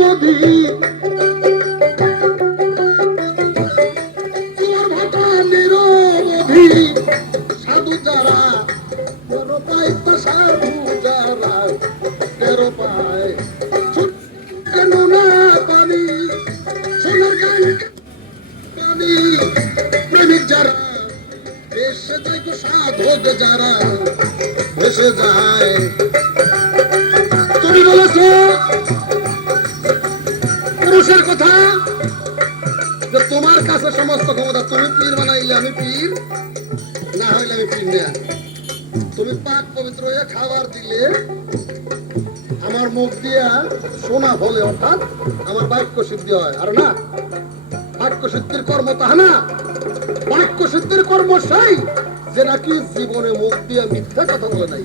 নিরবধি নিরবধি সাধু যারা বড় পায় তো সাধু যারা তেরো পায় কেন না পানি সোনার গান পানি প্রেমিক যারা ভেসে যায় তো সাধক যারা ভেসে যায়। তুমি বলেছো পুরুষের কথা যে তোমার কাছে সমস্ত ক্ষমতা, তুমি পীর বানাইলে আমি পীর, না হইলে আমি পীর না। তুমি পাক পবিত্র হয়ে খাবার দিলে আমার মুখ দিয়া সোনা ফলে, অর্থাৎ আমার বাক্য সিদ্ধি হয়। আর না, বাক্য সিদ্ধির কর্ম তাহা না, বাক্য সিদ্ধির কর্ম সেই যে নাকি জীবনে মুখ দিয়া মিথ্যা কথা বলে নাই,